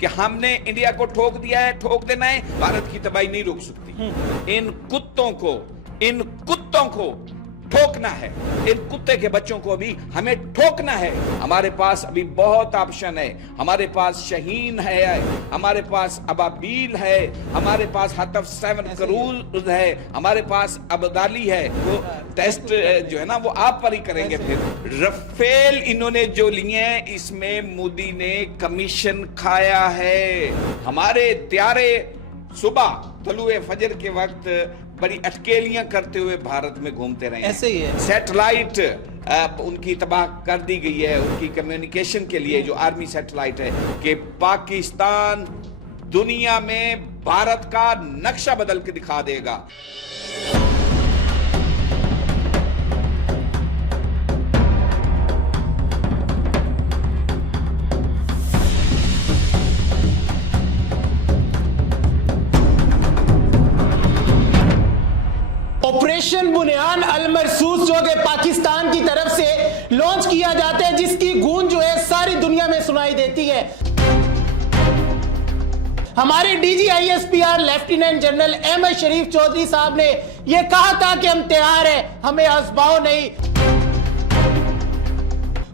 کہ ہم نے انڈیا کو ٹھوک دیا ہے, ٹھوک دینا ہے, بھارت کی تباہی نہیں روک سکتی. ان کتوں کو ٹھوکنا ہے, ان کتے کے بچوں کو بھی ہمیں ٹھوکنا ہے. ہمارے پاس ابھی بہت آپشن ہے, ہمارے پاس شاہین ہے, ہمارے پاس ابابیل ہے, ہمارے پاس ہتف 7 کروز ہے, ہمارے پاس ابدالی ہے. وہ ٹیسٹ جو ہے نا وہ آپ پر ہی کریں گے. پھر رفیل انہوں نے جو لیے ہیں اس میں مودی نے کمیشن کھایا ہے. ہمارے طیارے صبح طلوع فجر کے وقت بڑی اٹکیلیاں کرتے ہوئے بھارت میں گھومتے رہے ہیں. ایسے ہی ہے. سیٹلائٹ ان کی تباہ کر دی گئی ہے, ان کی کمیونیکیشن کے لیے جو آرمی سیٹلائٹ ہے, کہ پاکستان دنیا میں بھارت کا نقشہ بدل کے دکھا دے گا. آپریشن بنیان المرصوص جو کہ پاکستان کی طرف سے لانچ کیا جاتا ہے, جس کی گونج جو ہے ساری دنیا میں سنائی دیتی ہے. ہمارے D G I S P R lieutenant general Ahmad Sharif Chaudhry صاحب نے یہ کہا تھا کہ ہم تیار ہیں, ہمیں آزماؤ نہیں.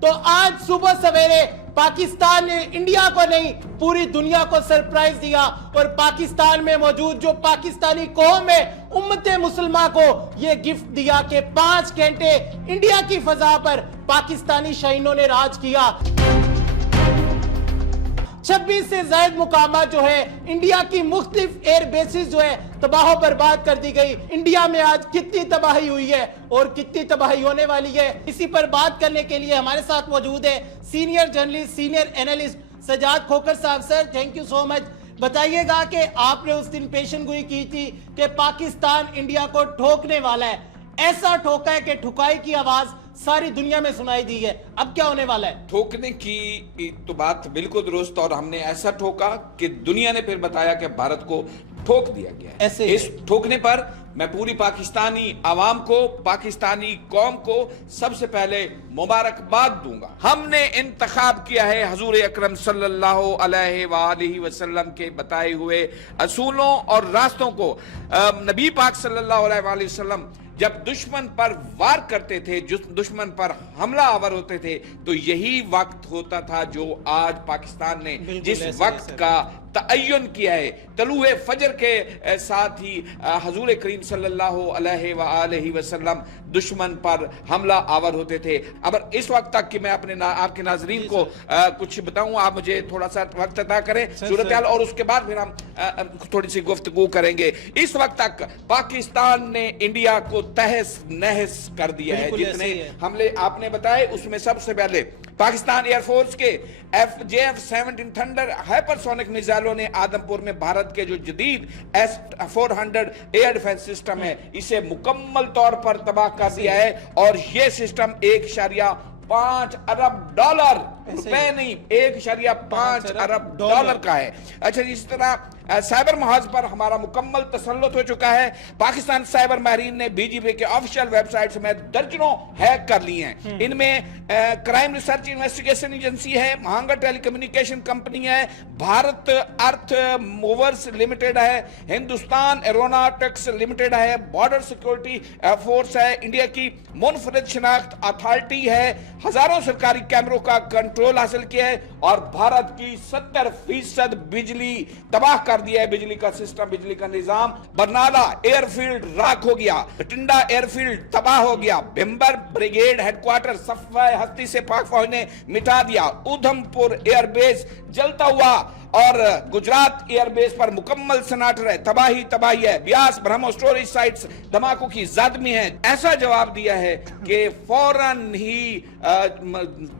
تو آج صبح سویرے پاکستان نے انڈیا کو نہیں پوری دنیا کو سرپرائز دیا, اور پاکستان میں موجود جو پاکستانی قوم ہے امت مسلمہ کو یہ گفٹ دیا کہ 5 گھنٹے انڈیا کی فضا پر پاکستانی شاہینوں نے راج کیا. 26 سے زائد مقامات جو ہے انڈیا کی مختلف ایئر بیسز جو ہے تباہ و برباد کر دی گئی. انڈیا میں آج کتنی تباہی ہوئی ہے اور کتنی تباہی ہونے والی ہے, اسی پر بات کرنے کے لیے ہمارے ساتھ موجود ہے senior journalist, senior analyst Sajjad Khokhar صاحب. سر تھینک یو سو مچ. بتائیے گا کہ آپ نے اس دن پیشن گوئی کی تھی کہ پاکستان انڈیا کو ٹھوکنے والا ہے, ایسا ٹھوکا ہے کہ ٹھکائی کی آواز ساری دنیا میں سنائی دی ہے, اب کیا ہونے والا ہے؟ ٹھوکنے کی تو بات بالکل درست, اور ہم نے ایسا ٹھوکا کہ دنیا نے پھر بتایا کہ بھارت کو ٹھوک دیا گیا ہے. اس ٹھوکنے پر میں پوری پاکستانی عوام کو, پاکستانی قوم کو سب سے پہلے مبارکباد دوں گا. ہم نے انتخاب کیا ہے حضور اکرم صلی اللہ علیہ وآلہ وسلم کے بتائے ہوئے اصولوں اور راستوں کو. نبی پاک صلی اللہ علیہ وآلہ وسلم جب دشمن پر وار کرتے تھے, دشمن پر حملہ آور ہوتے تھے, تو یہی وقت ہوتا تھا جو آج پاکستان نے جس وقت کا تعین کیا ہے. طلوع فجر کے ساتھ ہی حضور کریم صلی اللہ علیہ وآلہ وسلم دشمن پر حملہ آور ہوتے تھے. اب اس وقت تک کہ میں اپنے آپ کے ناظرین کو کچھ بتاؤں, آپ مجھے تھوڑا سا وقت عطا کریں صورتحال, اور اس کے بعد پھر ہم تھوڑی سی گفتگو کریں گے. اس وقت تک پاکستان نے انڈیا کو تہس نہس کر دیا ہے. جتنے حملے آپ نے بتائے اس میں سب سے پہلے پاکستان ایئر فورس کے JF-17 تھنڈر ہائپرسونک میزائلوں نے آدم پور میں بھارت کے جو جدید S-400 ایئر ڈیفنس سسٹم ہے اسے مکمل طور پر تباہ کر دیا ہے, اور یہ سسٹم 1.5 ارب ڈالر, روپے نہیں, 1.5 ارب ڈالر کا ہے. اچھا, اس طرح سائبر محاذ پر ہمارا مکمل تسلط ہو چکا ہے. پاکستان سائبر ماہرین نے بی جے پی کے آفیشیل ویب سائٹ میں درجنوں ہیک کر لی ہیں. ان میں کرائم ریسرچ انویسٹیگیشن ایجنسی ہے, مہانگا ٹیلی کمیونیکیشن کمپنی ہے, بھارت ارتھ موورز لمیٹڈ ہے, ہندوستان ایروناٹکس لمیٹڈ ہے, بارڈر سیکورٹی فورس ہے, انڈیا کی منفرد شناخت اتھارٹی ہے, ہزاروں سرکاری کیمروں کا کنٹرول حاصل کیا ہے, اور بھارت کی 70% بجلی تباہ کر دیا ہے. بجلی کا سسٹم, بجلی کا نظام. برنالہ ایئر فیلڈ راکھ ہو گیا, بٹنڈا ایئر فیلڈ تباہ ہو گیا, بھمبر بریگیڈ ہیڈ کوارٹر صفحہ ہستی سے پاک فوج نے مٹا دیا, ادھم پور ایئر بیس جلتا ہوا, اور گجرات ایئر بیس پر مکمل سناٹر ہے, تباہی ہے. بیاس برہمو سٹوریج سائٹس دھماکوں کی زد میں ہیں. ایسا جواب دیا ہے کہ فوراً ہی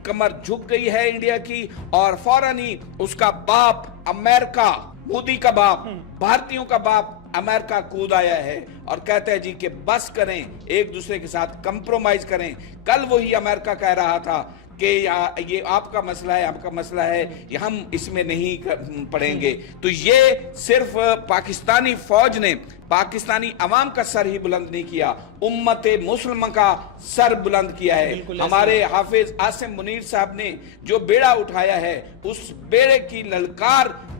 کمر جھک گئی ہے انڈیا کی, اور فوراً ہی اس کا باپ امریکہ, مودی کا باپ, بھارتیوں کا باپ امریکہ کود آیا ہے اور کہتا ہے جی کہ بس کریں, ایک دوسرے کے ساتھ کمپرومائز کریں. کل وہی امریکہ کہہ رہا تھا کہ یہ آپ کا مسئلہ ہے, آپ کا مسئلہ ہے, ہم اس میں نہیں پڑیں گے. تو یہ صرف پاکستانی فوج نے پاکستانی عوام کا سر ہی بلند نہیں کیا, امت مسلمہ کا سر بلند کیا ہے. ہمارے حافظ عاصم منیر صاحب نے جو بیڑا اٹھایا ہے, اس بیڑے کی للکار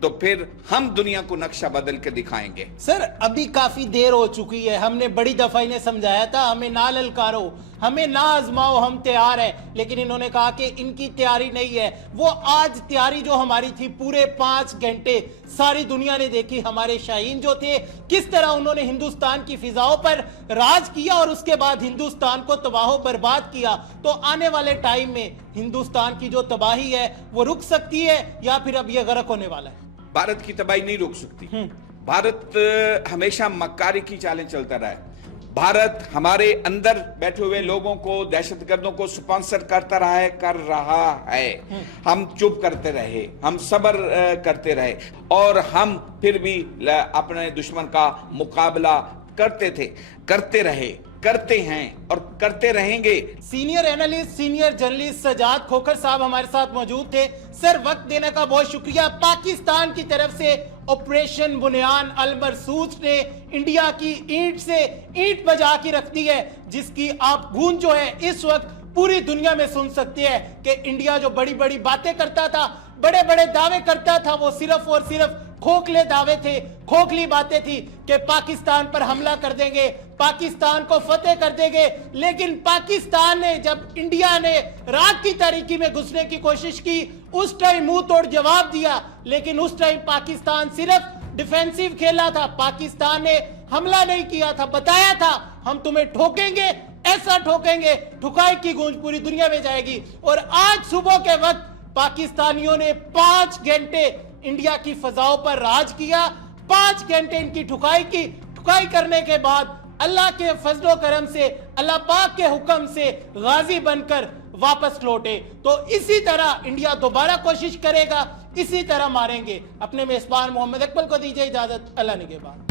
تو پھر ہم دنیا کو نقشہ بدل کے دکھائیں گے. سر ابھی کافی دیر ہو چکی ہے, ہم نے بڑی دفعہ انہیں سمجھایا تھا ہمیں نہ للکارو, ہمیں نہ آزماؤ, ہم تیار ہیں, لیکن انہوں نے کہا کہ ان کی تیاری نہیں ہے. وہ آج تیاری جو ہماری تھی پورے 5 گھنٹے ساری دنیا نے دیکھی. ہمارے شاہین جو تھے کس طرح انہوں نے ہندوستان کی فضاؤں پر راج کیا اور اس کے بعد ہندوستان کو تباہ و برباد کیا. تو آنے والے ٹائم میں ہندوستان کی جو تباہی ہے وہ رک سکتی ہے یا پھر اب یہ غرق ہونے والا ہے؟ بھارت کی تباہی نہیں رک سکتی. بھارت ہمیشہ مکاری کی چالیں چلتا رہا ہے. بھارت ہمارے اندر بیٹھے ہوئے لوگوں کو, دہشت گردوں کو سپانسر کرتا رہا ہے, کر رہا ہے. ہم چپ کرتے رہے, ہم صبر کرتے رہے, اور ہم پھر بھی اپنے دشمن کا مقابلہ کرتے تھے, کرتے رہے, کرتے ہیں اور کرتے رہیں گے. Senior analyst, senior journalist Sajjad Khokhar صاحب ہمارے ساتھ موجود تھے. سر وقت دینے کا بہت شکریہ. پاکستان کی طرف سے آپریشن بنیان المرصوص نے انڈیا کی اینٹ سے اینٹ بجا کے رکھ دی ہے, جس کی آپ گونج جو ہے اس وقت پوری دنیا میں سن سکتے ہیں کہ انڈیا جو بڑی بڑی باتیں کرتا تھا, بڑے بڑے دعوے کرتا تھا, وہ صرف اور صرف کھوکھلے دعوے تھے, کھوکھلی باتیں تھی کہ پاکستان پر حملہ کر دیں گے, پاکستان کو فتح کر دیں گے. لیکن پاکستان نے جب انڈیا نے رات کی تاریکی میں گھسنے کی کوشش کی اس ٹائم منہ توڑ جواب دیا, لیکن اس ٹائم پاکستان صرف ڈیفینسیو کھیلا تھا. پاکستان نے حملہ نہیں کیا تھا, بتایا تھا ہم تمہیں ٹھوکیں گے, ایسا ٹھوکیں گے, ٹھکائی کی گونج پوری دنیا میں جائے گی. اور آج صبح کے وقت پاکستانیوں نے 5 گھنٹے انڈیا کی فضاؤں پر راج کیا, 5 گھنٹے ان کی ٹھکائی کی. ٹھکائی کرنے کے بعد اللہ کے فضل و کرم سے, اللہ پاک کے حکم سے غازی بن کر واپس لوٹے. تو اسی طرح انڈیا دوبارہ کوشش کرے گا, اسی طرح ماریں گے. اپنے میزبان محمد اقبال کو دیجیے اجازت, اللہ نگہبان.